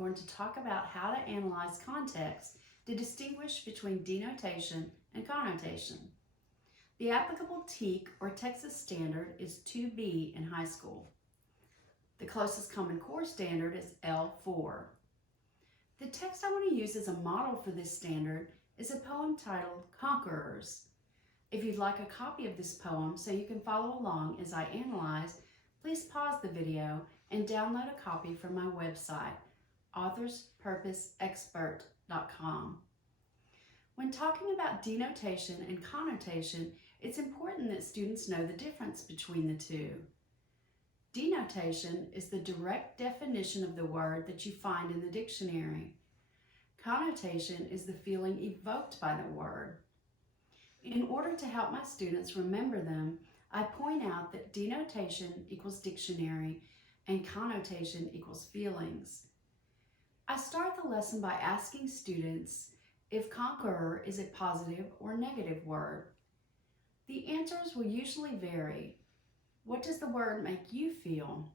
going to talk about how to analyze context to distinguish between denotation and connotation. The applicable TEK or Texas standard is 2B in high school. The closest Common Core standard is L4. The text I want to use as a model for this standard is a poem titled Conquerors. If you'd like a copy of this poem so you can follow along as I analyze, please pause the video and download a copy from my website, authorspurposeexpert.com. When talking about denotation and connotation, it's important that students know the difference between the two. Denotation is the direct definition of the word that you find in the dictionary. Connotation is the feeling evoked by the word. In order to help my students remember them, I point out that denotation equals dictionary and connotation equals feelings. I start the lesson by asking students if conqueror is a positive or negative word. The answers will usually vary. What does the word make you feel?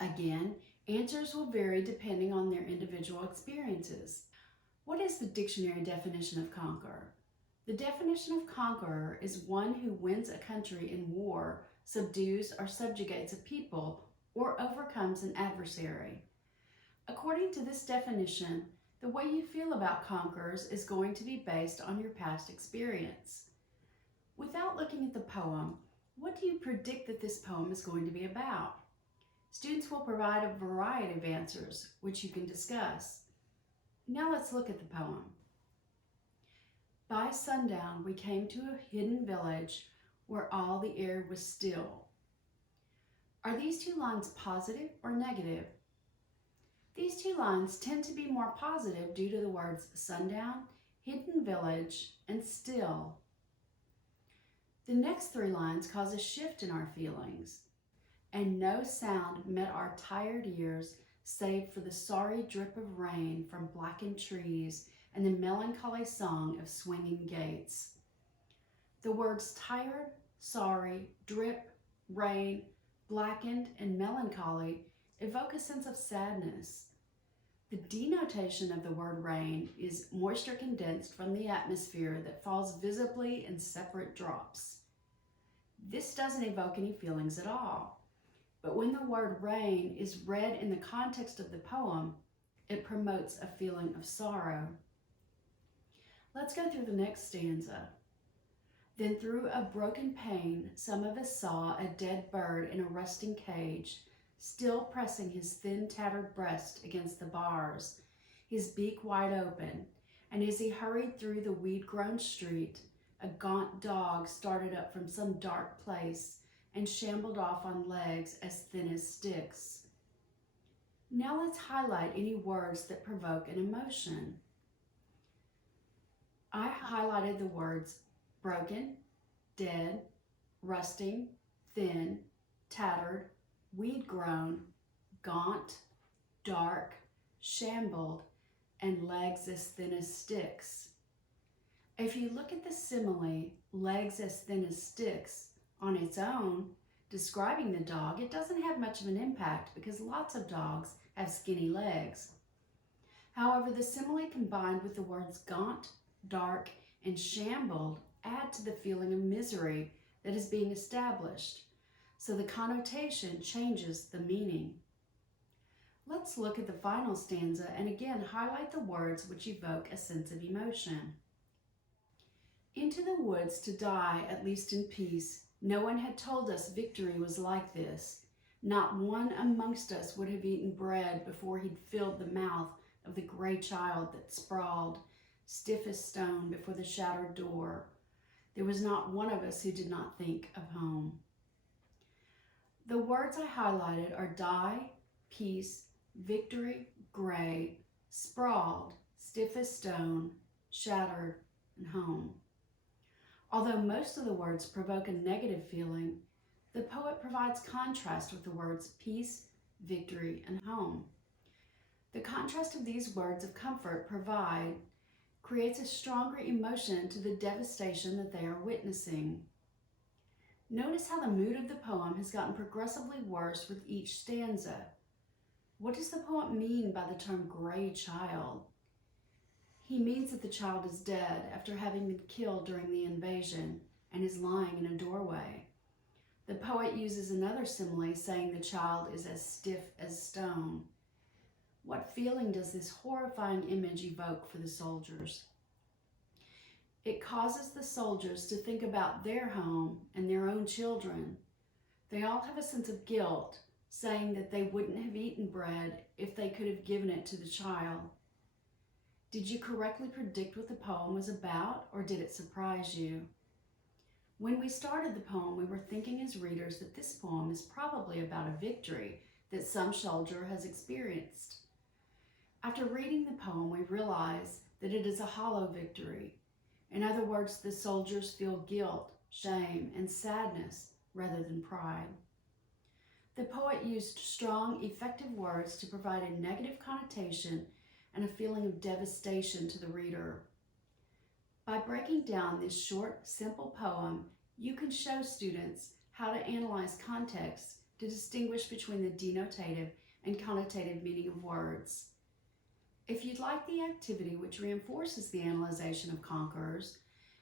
Again, answers will vary depending on their individual experiences. What is the dictionary definition of conqueror? The definition of conqueror is one who wins a country in war, subdues or subjugates a people, or overcomes an adversary. According to this definition, the way you feel about conquerors is going to be based on your past experience. Without looking at the poem, what do you predict that this poem is going to be about? Students will provide a variety of answers, which you can discuss. Now let's look at the poem. By sundown, we came to a hidden village where all the air was still. Are these two lines positive or negative? These two lines tend to be more positive due to the words sundown, hidden village, and still. The next three lines cause a shift in our feelings. And no sound met our tired ears save for the sorry drip of rain from blackened trees and the melancholy song of swinging gates. The words tired, sorry, drip, rain, blackened, and melancholy evoke a sense of sadness. The denotation of the word rain is moisture condensed from the atmosphere that falls visibly in separate drops. This doesn't evoke any feelings at all, but when the word rain is read in the context of the poem, it promotes a feeling of sorrow. Let's go through the next stanza. Then through a broken pane, some of us saw a dead bird in a rusting cage, still pressing his thin, tattered breast against the bars, his beak wide open, and as he hurried through the weed-grown street, a gaunt dog started up from some dark place and shambled off on legs as thin as sticks. Now let's highlight any words that provoke an emotion. I highlighted the words broken, dead, rusting, thin, tattered, weed-grown, gaunt, dark, shambled, and legs as thin as sticks. If you look at the simile, legs as thin as sticks, on its own, describing the dog, it doesn't have much of an impact because lots of dogs have skinny legs. However, the simile combined with the words gaunt, dark, and shambled add to the feeling of misery that is being established, so the connotation changes the meaning. Let's look at the final stanza and again highlight the words which evoke a sense of emotion. Into the woods to die, at least in peace. No one had told us victory was like this. Not one amongst us would have eaten bread before he'd filled the mouth of the gray child that sprawled, stiff as stone, before the shattered door. There was not one of us who did not think of home. The words I highlighted are die, peace, victory, gray, sprawled, stiff as stone, shattered, and home. Although most of the words provoke a negative feeling, the poet provides contrast with the words peace, victory, and home. The contrast of these words of comfort creates a stronger emotion to the devastation that they are witnessing. Notice how the mood of the poem has gotten progressively worse with each stanza. What does the poet mean by the term gray child? He means that the child is dead after having been killed during the invasion and is lying in a doorway. The poet uses another simile saying the child is as stiff as stone. What feeling does this horrifying image evoke for the soldiers? It causes the soldiers to think about their home and their own children. They all have a sense of guilt, saying that they wouldn't have eaten bread if they could have given it to the child. Did you correctly predict what the poem was about, or did it surprise you? When we started the poem, we were thinking as readers that this poem is probably about a victory that some soldier has experienced. After reading the poem, we realize that it is a hollow victory. In other words, the soldiers feel guilt, shame, and sadness rather than pride. The poet used strong, effective words to provide a negative connotation and a feeling of devastation to the reader. By breaking down this short, simple poem, you can show students how to analyze context to distinguish between the denotative and connotative meaning of words. If you'd like the activity which reinforces the analyzation of Conquerors,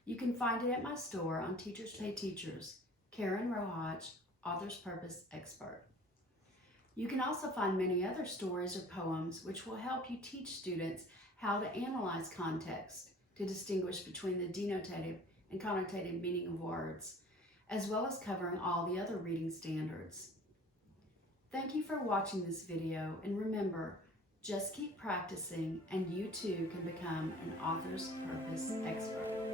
you can find it at my store on Teachers Pay Teachers, Karen Rohaj, Author's Purpose Expert. You can also find many other stories or poems which will help you teach students how to analyze context to distinguish between the denotative and connotative meaning of words, as well as covering all the other reading standards. Thank you for watching this video, and remember, just keep practicing and you too can become an Author's Purpose Expert.